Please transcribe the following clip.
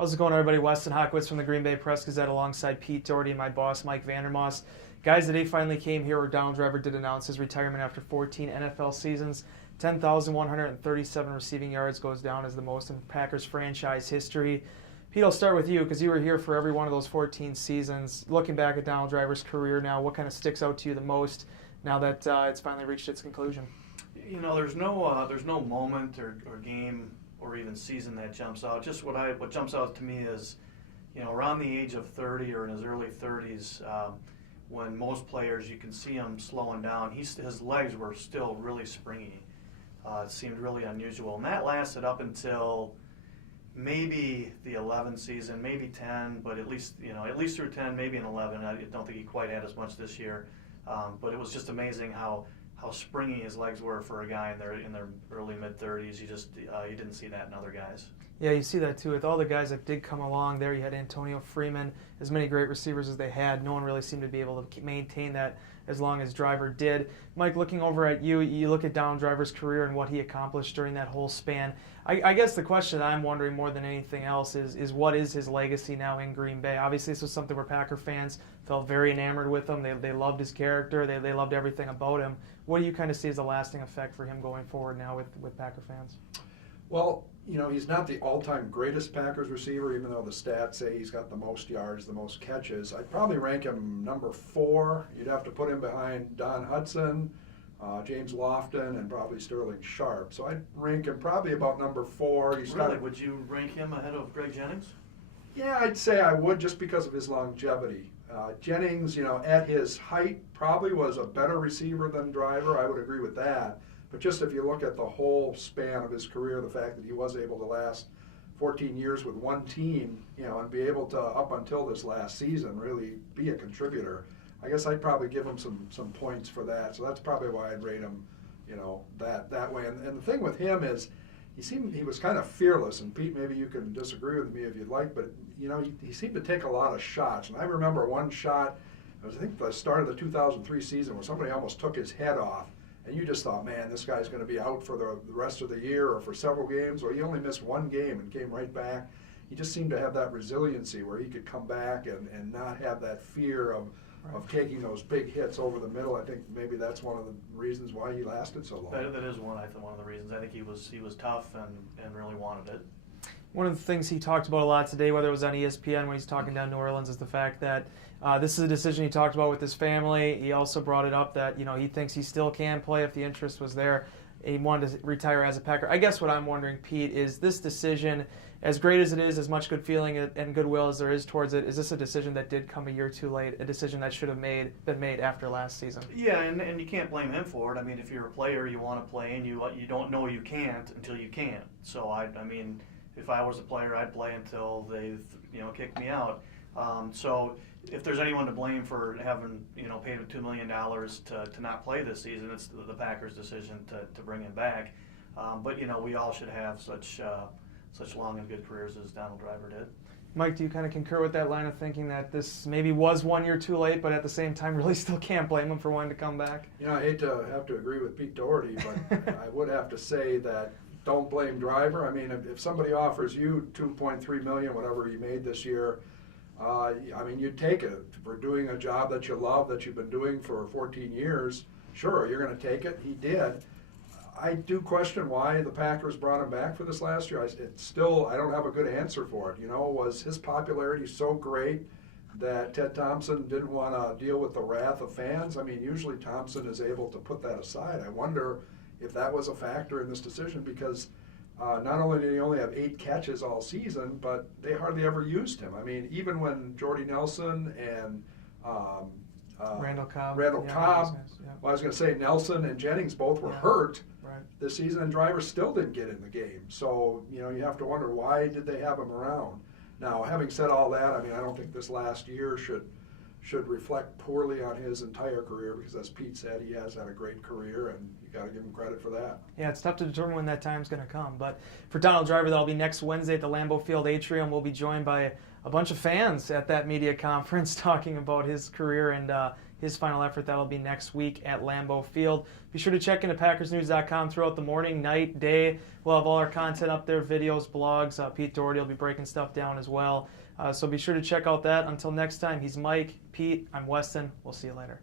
How's it going, everybody? Weston Hockwitz from the Green Bay Press-Gazette alongside Pete Doherty and my boss, Mike Vandermoss. Guys, the day finally came here where Donald Driver did announce his retirement after 14 NFL seasons. 10,137 receiving yards goes down as the most in Packers franchise history. Pete, I'll start with you because you were here for every one of those 14 seasons. Looking back at Donald Driver's career now, what kind of sticks out to you the most now that it's finally reached its conclusion? You know, there's no moment or game or even season that jumps out. Just what jumps out to me is, you know, around the age of 30 or in his early 30s, when most players you can see him slowing down, his legs were still really springy. It seemed really unusual, and that lasted up until maybe the 11 season, maybe 10, but at least through 10, maybe in 11. I don't think he quite had as much this year, but it was just amazing how springy his legs were for a guy in their early mid-30s. You didn't see that in other guys. Yeah, you see that too with all the guys that did come along there. You had Antonio Freeman, as many great receivers as they had. No one really seemed to be able to maintain that as long as Driver did. Mike, looking over at you, you look at Donald Driver's career and what he accomplished during that whole span. I guess the question I'm wondering more than anything else is what is his legacy now in Green Bay? Obviously, this was something where Packer fans felt very enamored with him. They loved his character. They loved everything about him. What do you kind of see as a lasting effect for him going forward now with Packer fans? Well, you know, he's not the all-time greatest Packers receiver, even though the stats say he's got the most yards, the most catches. I'd probably rank him number 4. You'd have to put him behind Don Hudson, James Lofton, and probably Sterling Sharp. So I'd rank him probably about number 4. Would you rank him ahead of Greg Jennings? Yeah, I'd say I would, just because of his longevity. Jennings, you know, at his height, probably was a better receiver than Driver. I would agree with that. But just if you look at the whole span of his career, the fact that he was able to last 14 years with one team, you know, and be able to, up until this last season, really be a contributor, I guess I'd probably give him some points for that. So that's probably why I'd rate him, you know, that way. And the thing with him is he was kind of fearless. And Pete, maybe you can disagree with me if you'd like, but, you know, he seemed to take a lot of shots. And I remember one shot, it was, I think, the start of the 2003 season, where somebody almost took his head off. And you just thought, man, this guy's going to be out for the rest of the year or for several games. Or he only missed one game and came right back. He just seemed to have that resiliency where he could come back and not have that fear of taking those big hits over the middle. I think maybe that's one of the reasons why he lasted so long. That is one of the reasons. I think he was tough and really wanted it. One of the things he talked about a lot today, whether it was on ESPN when he's talking down New Orleans, is the fact that this is a decision he talked about with his family. He also brought it up that, you know, he thinks he still can play if the interest was there. He wanted to retire as a Packer. I guess what I'm wondering, Pete, is this decision, as great as it is, as much good feeling and goodwill as there is towards it, is this a decision that did come a year too late, a decision that should have been made after last season? Yeah, and you can't blame him for it. I mean, if you're a player, you want to play, and you don't know you can't until you can't. So, I mean, if I was a player, I'd play until they, you know, kick me out. So if there's anyone to blame for having, you know, paid him $2 million to not play this season, it's the Packers' decision to bring him back. But, you know, we all should have such long and good careers as Donald Driver did. Mike, do you kind of concur with that line of thinking that this maybe was 1 year too late, but at the same time really still can't blame him for wanting to come back? You know, I hate to have to agree with Pete Doherty, but I would have to say that don't blame Driver. I mean, if somebody offers you $2.3 million, whatever he made this year, I mean, you'd take it for doing a job that you love, that you've been doing for 14 years. Sure, you're going to take it. He did. I do question why the Packers brought him back for this last year. I don't have a good answer for it. You know, was his popularity so great that Ted Thompson didn't want to deal with the wrath of fans? I mean, usually Thompson is able to put that aside. I wonder if that was a factor in this decision, because not only did he only have 8 catches all season, but they hardly ever used him. I mean, even when Jordy Nelson and Randall Cobb. Well, Yeah. I was going to say Nelson and Jennings both were hurt this season, and Driver still didn't get in the game. So, you know, you have to wonder, why did they have him around? Now, having said all that, I mean, I don't think this last year should reflect poorly on his entire career, because, as Pete said, he has had a great career, and you got to give him credit for that. Yeah, it's tough to determine when that time's going to come. But for Donald Driver, that'll be next Wednesday at the Lambeau Field Atrium. We'll be joined by a bunch of fans at that media conference talking about his career and his final effort. That'll be next week at Lambeau Field. Be sure to check into PackersNews.com throughout the morning, night, day. We'll have all our content up there, videos, blogs. Pete Doherty will be breaking stuff down as well. So be sure to check out that. Until next time, he's Mike, Pete, I'm Weston. We'll see you later.